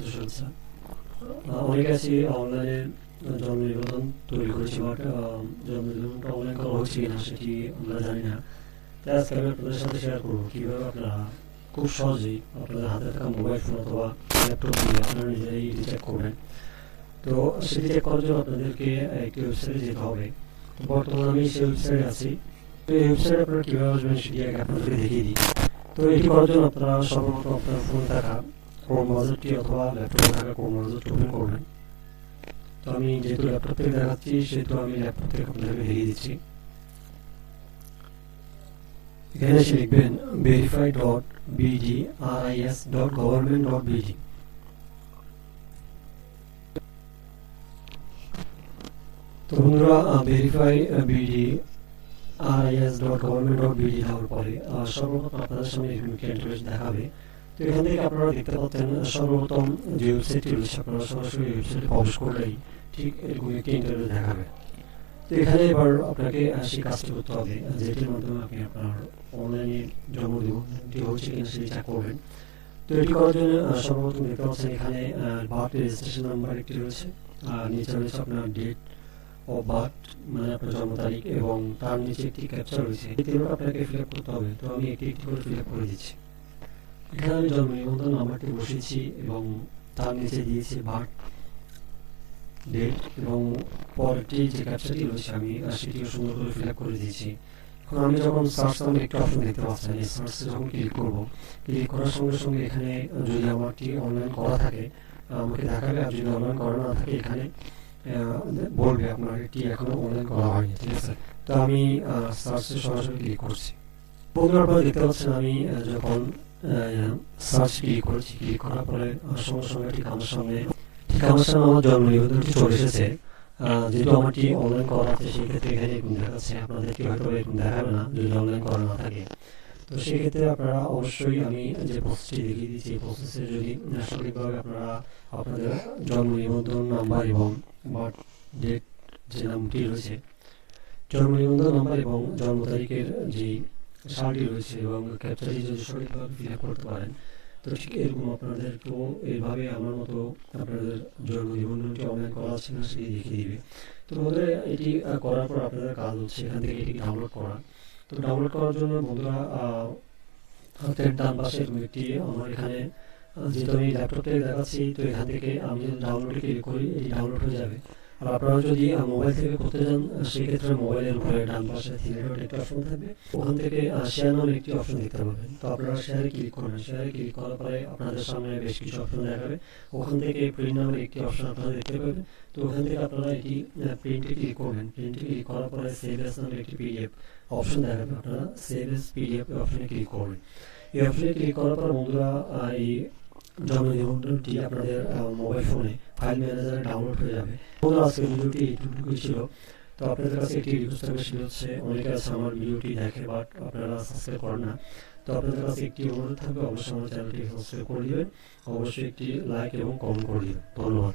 আন্তরিক শুভেচ্ছা। অনেকে আছি অনলাইনে জন্ম নিবন্ধন তৈরি করেছি, বাট জন্ম নিবন্ধনটা অনলাইন করা হচ্ছে কিনা সেটি আমরা জানি না। তাই আজকে আমি আপনাদের সাথে শেয়ার করবো কীভাবে আপনারা খুব সহজেই আপনাদের হাতে থাকা মোবাইল ফোন অথবা ল্যাপটপ দিয়ে আপনারা নিজেরাই এটি চেক করবেন। তো সেটি চেক করার জন্য আপনাদেরকে একটি ওয়েবসাইটে যেতে হবে। বর্তমানে আমি সেই ওয়েবসাইটে আছি। তো এই ওয়েবসাইটে আপনারা কীভাবে আসবেন সেটি আগে আপনাদেরকে দেখিয়ে দিই। তো এটি করার জন্য আপনারা সর্বপ্রথম আপনার ফোনে থাকা ক্রোম ব্রাউজারটি অথবা ল্যাপটপে থাকা ক্রোম ব্রাউজারটি ওপেন করবেন। তো আমি যেহেতু ল্যাপটপ থেকে দেখাচ্ছি সেহেতু আমি ল্যাপটপ থেকে আপনাদেরকে দেখিয়ে দিচ্ছি। এখানে এসে লিখবেন verify.bdris.government.bd। তো বন্ধুরা, verify.bdris.government.bd দেওয়ার পরে সর্বপ্রথম আপনাদের সামনে এরকম একটি ইন্টারফেস দেখাবে। তো এখান থেকে আপনারা দেখতে পাচ্ছেন সর্বপ্রথম যে ওয়েবসাইটটি রয়েছে, আপনারা সরাসরি ওয়েবসাইটে প্রবেশ করলেই ঠিক এরকম একটি ইন্টারফেস দেখাবে। তো এখানে এবার আপনাকে সেই কাজটি করতে হবে, যেটির মাধ্যমে আপনি আপনার অনলাইনে জন্ম নিবন্ধনটি হচ্ছে কিনা সেটি চেক করবেন। তো এটি করার জন্য সর্বপ্রথম দেখতে পাচ্ছেন এখানে বার্থ রেজিস্ট্রেশন নাম্বার একটি রয়েছে, নিচে রয়েছে আপনার ডেট ও বার্থ মানে আপনার জন্ম তারিখ, এবং তার নিচে একটি ক্যাপচা রয়েছে। এই তিনটা আপনাকে ফিল আপ করতে হবে। তো আমি একটি একটি করে ফিল আপ করে দিচ্ছি। এখানে আমি জন্ম নিবন্ধন নাম্বারটি বসিয়েছি এবং তার নিচে দিয়েছি বার্থ ডেট, এবং পরটি যে ক্যাপচাটি রয়েছে আমি সেটিও সুন্দর করে ফিল আপ করে দিয়েছি। এখন আমি যখন সার্চ নামে একটি অপশন দেখতে পাচ্ছেন, এই সার্চে যখন ক্লিক করব, ক্লিক করার সঙ্গে সঙ্গে এখানে যদি আমারটি অনলাইন করা থাকে আমাকে দেখাবে, আর যদি অনলাইন করা না থাকে এখানে বলবে আপনার এটি এখনো অনলাইন করা হয়নি। ঠিক আছে, তো আমি সার্চে সরাসরি ক্লিক করছি। বন্ধুরা, আপনারা দেখতে পাচ্ছেন আমি যখন সার্চ ক্লিক করেছি, ক্লিক করার পরে সঙ্গে সঙ্গে ঠিক আমার সামনে আমার জন্ম নিবন্ধনটি চলে এসেছে। যেহেতু আমারটি অনলাইন করা আছে সেক্ষেত্রে এখানে এরকম দেখাচ্ছে, আপনাদেরকে হয়তো এরকম দেখাবে না যদি অনলাইন করা না থাকে। তো সেক্ষেত্রে আপনারা অবশ্যই আমি যে প্রসেসটি দেখিয়ে দিচ্ছি এই প্রসেসে যদি সঠিকভাবে আপনারা আপনাদের জন্ম নিবন্ধন নাম্বার এবং বার্থ ডেট যে নামটি রয়েছে, জন্ম নিবন্ধন নাম্বার এবং জন্ম তারিখের যে সালটি রয়েছে এবং ক্যাপচারটি যদি সঠিকভাবে ফিল আপ করতে পারেন, তো ঠিক এরকম আপনাদেরকেও এইভাবে আমার মতো আপনাদের জন্ম নিবন্ধনটি অনলাইন করা আছে না সেটি দেখিয়ে দিবে। তো বন্ধুরা, এটি করার পর আপনাদের কাজ হচ্ছে এখান থেকে এটি ডাউনলোড করা। তো ডাউনলোড করার জন্য বন্ধুরা হাতের ডান পাশে একটি আমার এখানে যেহেতু আমি ল্যাপটপ থেকে দেখাচ্ছি, তো এখান থেকে আমি যদি ডাউনলোডে ক্লিক করি এটি ডাউনলোড হয়ে যাবে। আর আপনারা যদি মোবাইল থেকে করতে চান সেক্ষেত্রে মোবাইলের উপরে ডান পাশে থ্রি ডট একটি অপশন থাকবে, ওখান থেকে শেয়ার নামে একটি অপশন দেখতে পাবেন। তো আপনারা শেয়ারে ক্লিক করবেন। শেয়ারে ক্লিক করার পরে আপনাদের সামনে বেশ কিছু অপশন দেখাবে, ওখান থেকে প্রিন্ট নামের একটি অপশন আপনারা দেখতে পাবেন। তো ওখান থেকে আপনারা এটি প্রিন্টে ক্লিক করবেন। প্রিন্টে ক্লিক করার পরে সেভ এস নামের একটি পিডিএফ অপশন দেখাবে, আপনারা সেভ এস পিডিএফ অপশনে ক্লিক করবেন। এই অপশনে ক্লিক করার পর বন্ধুরা এই জন্ম নিবন্ধনটি আপনাদের মোবাইল ফোনে ফাইল ম্যানেজারে ডাউনলোড হয়ে যাবে। বন্ধুরা, আজকের ভিডিওটি এইটুকুই ছিল। তো আপনাদের কাছে একটি রিকোয়েস্ট থাকবে, সেটি হচ্ছে অনেকে আছে আমার ভিডিওটি দেখে বাট আপনারা সাবস্ক্রাইব করেন না। তো আপনাদের কাছে একটি অনুরোধ থাকবে, অবশ্যই আমার চ্যানেলটি সাবস্ক্রাইব করে দিবেন, অবশ্যই একটি লাইক এবং কমেন্ট করে দিবেন। ধন্যবাদ।